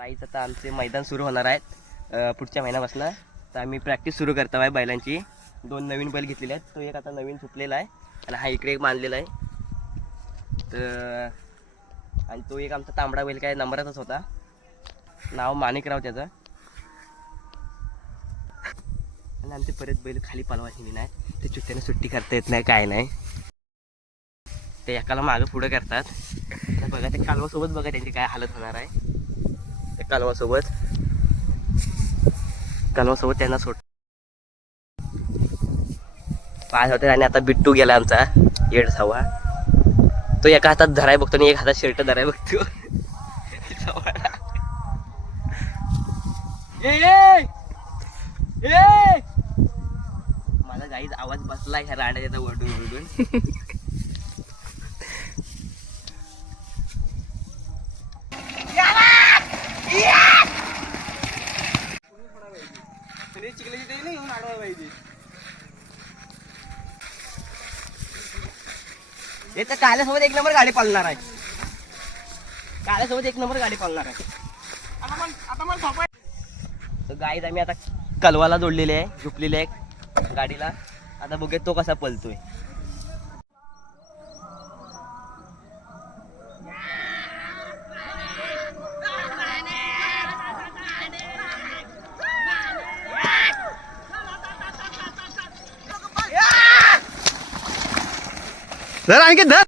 Price आता आमचे मैदान सुरू होणार आहेत पुढच्या महिन्यापासून. तर आम्ही प्रॅक्टिस सुरू करतो आहे बैलांची. 2 नवीन बैल घेतलेले आहेत. तो एक आता नवीन सुटलेला आहे आणि हा इकडे एक बांधलेला आहे. तर आणि तो एक आमचा तांबडा बैल काय नंबरातच होता, नाव माणिकराव त्याचं. आणि आमचे परत बैल खाली पलवायची नाही, ते चुट्ट्याने सुट्टी करता येत नाही काय नाही, ते एकाला मागं पुढं करतात. बघा ते कालवासोबत बघा त्यांची काय हालत होणार आहे. त्या कालवासोबत त्यांना सोड पाच होते. आणि आता बिट्टू गेला आमचा येड सव्वा. तो एका हातात धराय बघतो आणि एक हातात शर्ट धराय बघतो. मला गाईच आवाज बसला ह्या राड्याचा वरडून वरडून. काल्यासोबत एक नंबर गाडी पालणार आहे. काल्यासोबत एक नंबर गाडी पालणार आहे. तर गाईत आम्ही आता कलवाला जोडलेले आहे, झुपलेले आहे गाडीला. आता बघूया तो कसा पलतोय. धर आणखी धर.